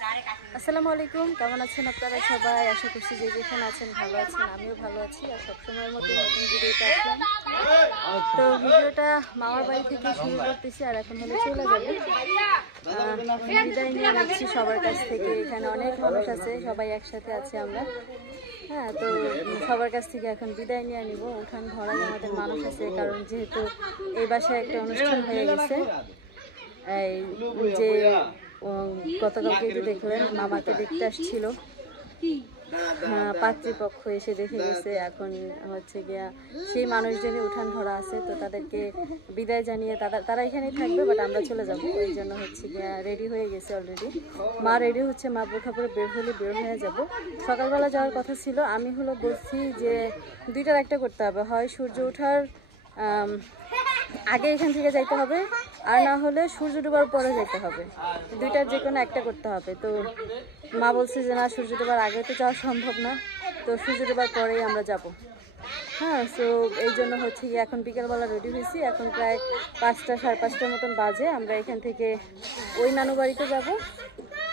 আসসালামু আলাইকুম, কেমন আছেন আপনারা সবাই? আশা করছি যে যেখানে আছেন ভালো আছেন। আমিও ভালো আছি। আর সবসময়ের মতো নতুন ভিডিওতে আসলাম। তো ভিডিওটা মামার বাড়ি থেকে শুরু করতেছি, আর এখন হলে চলে যাবে। বিদায় নিয়ে নিচ্ছি সবার কাছ থেকে। এখানে অনেক মানুষ আছে, সবাই একসাথে আছে আমরা। হ্যাঁ, তো সবার কাছ থেকে এখন বিদায় নিয়ে নিব। উঠান ধরাই আমাদের মানুষ আছে, কারণ যেহেতু এই বাসায় একটা অনুষ্ঠান হয়ে গেছে। এই যে গতকালকে যে দেখলেন মামাকে দেখতে আসছিল, পাত্রীপক্ষ এসে দেখে গেছে। এখন হচ্ছে গিয়া সেই মানুষজনই উঠান ধরা আছে, তো তাদেরকে বিদায় জানিয়ে তারা এখানেই থাকবে, বাট আমরা চলে যাব। ওই জন্য হচ্ছে গিয়া রেডি হয়ে গেছে অলরেডি। মা রেডি হচ্ছে, মা বোরখা পরে বের হয়ে যাব। সকালবেলা যাওয়ার কথা ছিল, আমি বলছি যে দুইটার একটা করতে হবে, হয় সূর্য ওঠার আগে এখান থেকে যাইতে হবে, আর না হলে সূর্য ডুবার পরে যেতে হবে। দুইটার যে কোনো একটা করতে হবে। তো মা বলছে যে না, সূর্য ডুবার আগে তো যাওয়া সম্ভব না, তো সূর্য ডুবার পরেই আমরা যাব। হ্যাঁ, সো এই জন্য হচ্ছে কি এখন বিকেলবেলা রেডি হয়েছি। এখন প্রায় 5টা, 5:30টার মতন বাজে। আমরা এখান থেকে ওই নানু বাড়িতে যাব।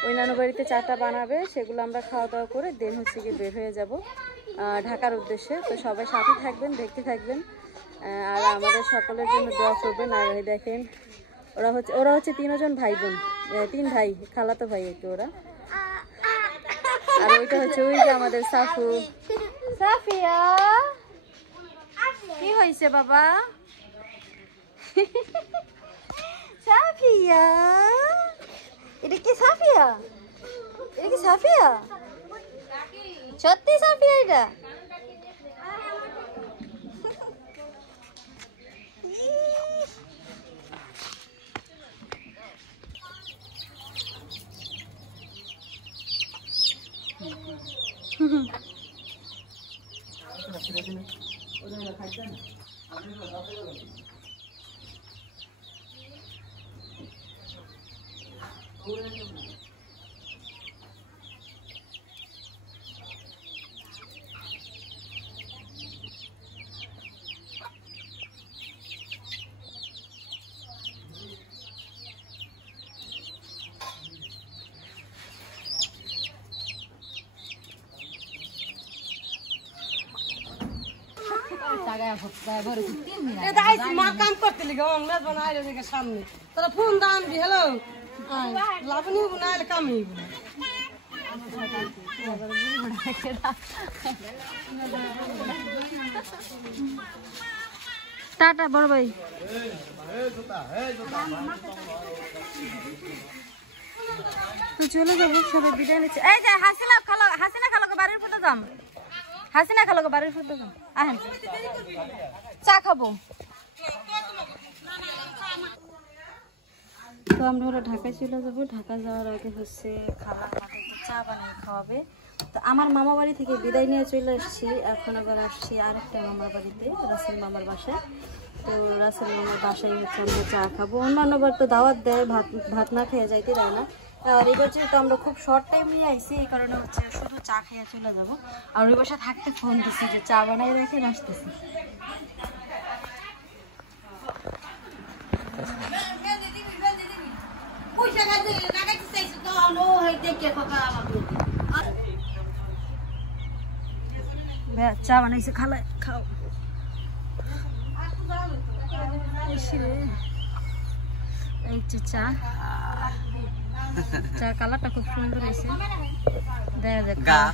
ওই নানু বাড়িতে চাটা বানাবে, সেগুলো আমরা খাওয়া দাওয়া করে দেন হচ্ছে গিয়ে বের হয়ে যাব ঢাকার উদ্দেশ্যে। তো সবাই সাথে থাকবেন, দেখতে থাকবেন, আর আমাদের সকলের জন্য দোয়া করবেন। আর দেখেন ওরা হচ্ছে 3 জন ভাই বোন, 3 ভাই, খালাতো ভাই একটু ওরা। আর ওইটা হচ্ছে ওই যে আমাদের সাফু। সাফিয়া, কি হয়েছে বাবা? সাফিয়া, এটা কি সাফিয়া? এটা কি সাফিয়া? সত্যি সাফিয়া এটা? কাম করতে সামনে তারা ফোন দাম হ্যালো লাভ নিব না কাম নিব না। টাটা বড় ভাই। চলে যাবো, সবাই বিদায় নিচ্ছে। এই যে হাসিনা খালো বাড়ির ফুটে যাম, হাসিনা খালো বাড়ির ফুটে যাম। আহেন চা খাবো। তো আমরা হলো ঢাকায় চলে যাবো। ঢাকা যাওয়ার আগে হচ্ছে খালা আমাদেরকে চা বানিয়ে খাওয়াবে। তো আমার মামা বাড়ি থেকে বিদায় নিয়ে চলে আসছি। এখন আবার আসছি আরেকটা মামার বাড়িতে, রাসেল মামার বাসায়। তো রাসেল মামার বাসায় হচ্ছে আমরা চা খাবো। অন্যান্যবার তো দাওয়াত দেয়, ভাত না খেয়ে যাইতে দেয় না। আর এবার যেহেতু আমরা খুব শর্ট টাইম নিয়ে আইসি, এই কারণে হচ্ছে শুধু চা খেয়ে চলে যাবো। আর ওই বাসায় থাকতে ফোন দিচ্ছি যে চা বানাই রেখে আসতেছি। চা বানাইছে, খালা খাও। এই যে চা, চার কালারটা খুব সুন্দর হয়েছে, দেখা যাক।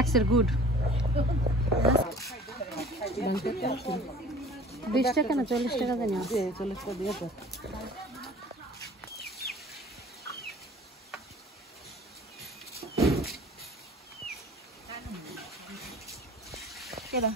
Excel good. 20 টাকা না 40 টাকা জানি, 40 টাকা দিয়ে তো। কেডা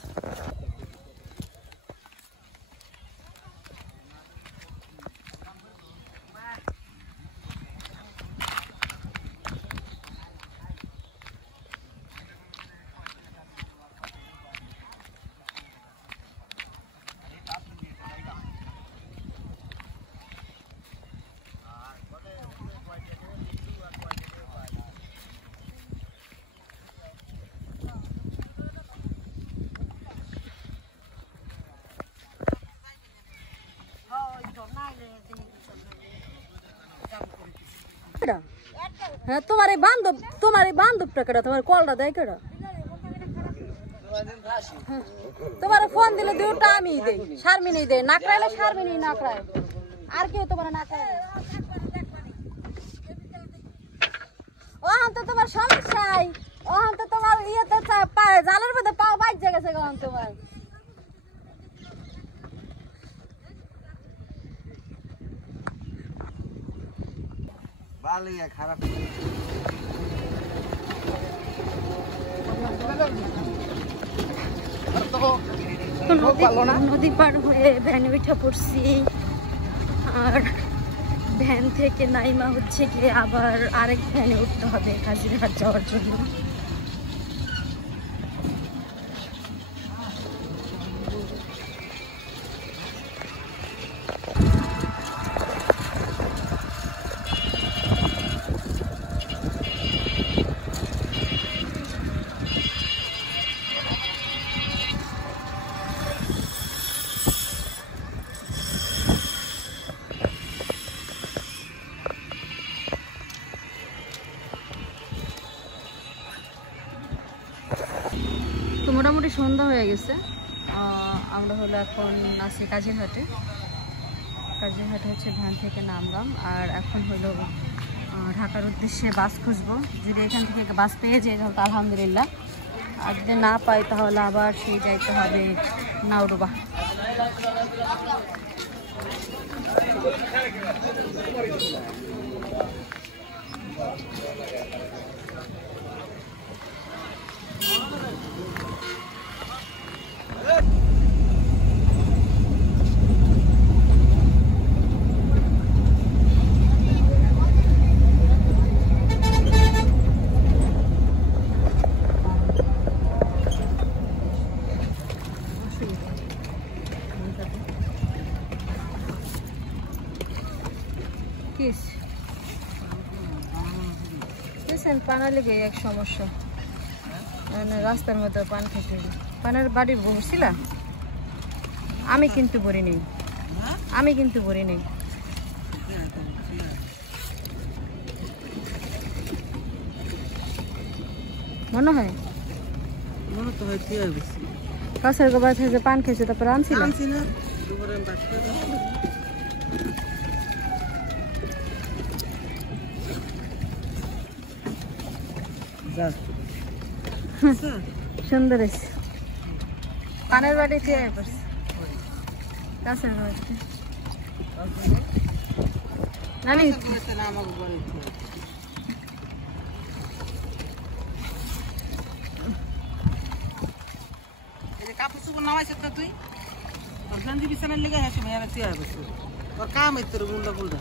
হ্যাঁ তোমার এই বান্ধবটা কেডা তোমার কলটা দেয় কেডা তোমার ফোন দিলে দুটা আমি দেই শারমিনী দেয় নাকড়াইলে শারমিনী নাকড়ায় আর কেউ তোমার নাকড়ায় ওহন তো তোমার সমস্যাই ওহন তো তোমার ইয়ে তো জালের মধ্যে পাও বাইক গেছে গহন তোমার বালিয়া খারাপ নদী পার হয়ে ভ্যানে উঠে পড়ছি আর ভ্যান থেকে নাইমা হচ্ছে গিয়ে আবার আরেক ভ্যানে উঠতে হবে কাজিরহাট যাওয়ার জন্য তো মোটামুটি সন্ধ্যা হয়ে গেছে আমরা হলো এখন আছি কাজিরহাটে হচ্ছে ভ্যান থেকে নামলাম আর এখন হলো ঢাকার উদ্দেশ্যে বাস খুঁজবো যদি এখান থেকে বাস পেয়ে যাই তাহলে আলহামদুলিল্লাহ আর যদি না পাই তাহলে আবার সেই যাইতে হবে নাউডুবা পানা লেগে এক সমস্যা রাস্তার মধ্যে পান খেতে পানের বাড়ি বসছিলাম আমি কিন্তু ভরি নেই মনে হয় কাছের গোবার থেকে পান খেয়েছে তারপর আনছিলাম সুন্দর পানের বাড়ি কাছের নানি কাপড় চোপড় নামাইছ তুই তোর গান্ধী বিছানার লেগে হাসি মেয়ারা তুই হবে তোর কাম এই তোর গুন্ডা গুন্ডা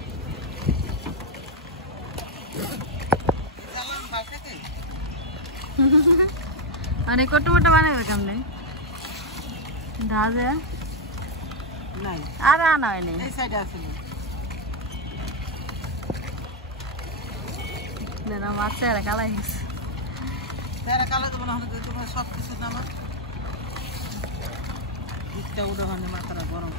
মানে কত মোটা বানাবে কেমনে দাদা নাই আর আনা হয়নি এই সাইডে আছে না মাছে আর কালাই গেছে তেরা কালো তো মনে হয় তোমার সব কিছু নামা দিকটা উড়ে মানে মাথাটা গরম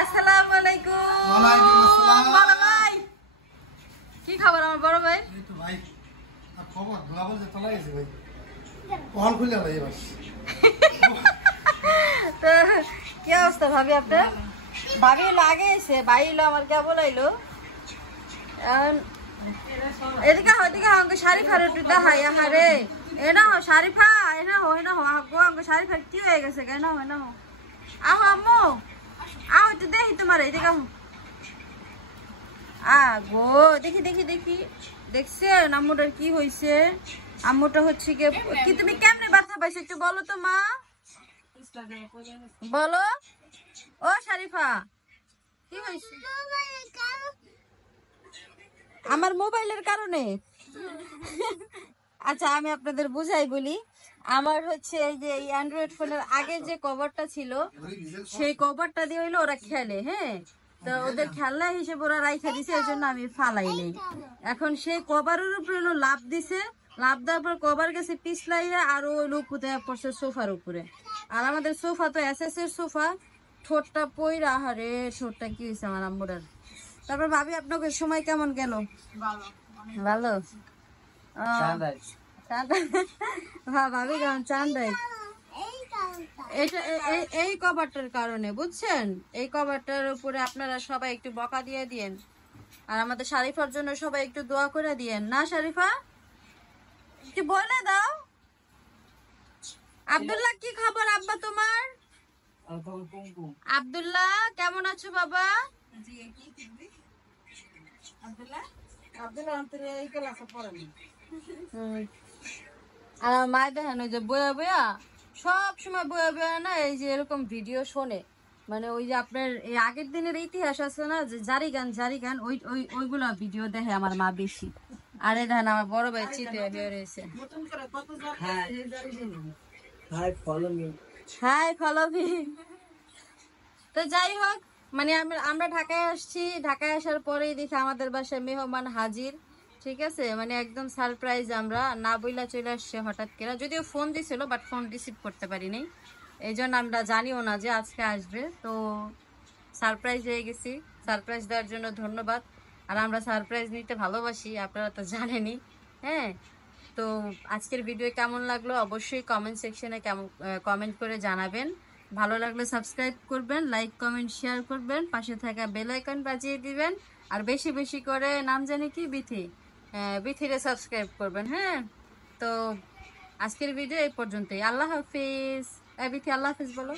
আসসালামু আলাইকুম ওয়ালাইকুম আসসালাম বড় ভাই কি খবর আমার বড় ভাই এই তো ভাই আর খবর গোলাবল যে তলা গেছে ভাই কোন খুলে ভাই বাস তো কি অবস্থা ভাবি আপনার ভাবি লাগে এসে ভাই এলো আমার কে বলাইলো এদিকে আমাকে শারিফা রুটি দেখাই হারে এনা হো শারিফা এনা হো গো আমাকে শারিফা কি হয়ে গেছে কেন না হো আহো আম্মু আও তো দেখি তোমার এদিকে আহো গো দেখি দেখছে আম্মুটার কি হয়েছে আম্মুটা হচ্ছে কি তুমি কেমনে ব্যথা পাইছো একটু বলো তো মা বলো ও শারিফা কি হয়েছে আমার মোবাইলের কারণে আচ্ছা আমি আপনাদের বুঝাই বলি। আমার হচ্ছে এই যে এই অ্যান্ড্রয়েড ফোনের আগে যে কভারটা ছিল সেই কভারটা দিয়ে হইলো ওরা খেলে, হ্যাঁ, তো ওদের খেলনা হিসেবে ওরা রাইখা দিছে, এই জন্য আমি ফালাই নেই। এখন সেই কভারের উপরে হলো লাভ দিছে, লাভ দেওয়ার পর কভার গেছে পিছলাইয়া আর ওই লোক কোথায় পড়ছে সোফার উপরে। আর আমাদের সোফা তো এসএস এর সোফা, ঠোঁটটা পইরা, আহারে ঠোঁটটা কি হয়েছে আমার আম্মুরার। তারপর ভাবি আপনাকে সময় কেমন গেল? ভালো। ভাবি কেমন চান্দাই এটা এই কভারটার কারণে, বুঝছেন? এই কভারটার উপরে আপনারা সবাই একটু বকা দিয়ে দিয়েন, আর আমাদের শারিফার জন্য সবাই একটু দোয়া করে দিয়েন। না শারিফা, একটু বলে দাও। আব্দুল্লাহ কি খবর আব্বা তোমার? আব্দুল্লাহ কেমন আছো বাবা? আর আমার মায়ের দেখেন ওই যে বয়া বয়া সব সময় বয়া বয়া না, এই যে এরকম ভিডিও শোনে, মানে ওই যে আপনার এই আগের দিনের ইতিহাস আছে না, যে জারি গান ওইগুলা ভিডিও দেখে আমার মা বেশি। আর এই দেখেন আমার বড় ভাই চিতে হয়ে রয়েছে। Hi follow me. তো যাই হোক, মানে আমরা ঢাকায় আসছি, ঢাকায় আসার পরেই দেখি আমাদের বাসায় মেহমান হাজির, ঠিক আছে, মানে একদম সারপ্রাইজ। আমরা না বইলা চলে আসছে হঠাৎ করে, যদিও ফোন দিছিল বাট ফোন রিসিভ করতে পারিনি, এই জন্য আমরা জানিও না যে আজকে আসবে। তো সারপ্রাইজ হয়ে গেছি, সারপ্রাইজ দেওয়ার জন্য ধন্যবাদ। আর আমরা সারপ্রাইজ নিতে ভালোবাসি, আপনারা তো জানেনই। হ্যাঁ, তো আজকের ভিডিও কেমন লাগলো অবশ্যই কমেন্ট সেকশনে কমেন্ট করে জানাবেন। ভালো লাগলে সাবস্ক্রাইব করবেন, লাইক কমেন্ট শেয়ার করবেন, পাশে থাকা বেল আইকন বাজিয়ে দিবেন, আর বেশি বেশি করে নাম জানি কি বিথিরে সাবস্ক্রাইব করবেন। হ্যাঁ, তো আজকের ভিডিও এই পর্যন্তই। আল্লাহ হাফিজ। বিথি আল্লাহ হাফিজ বলো।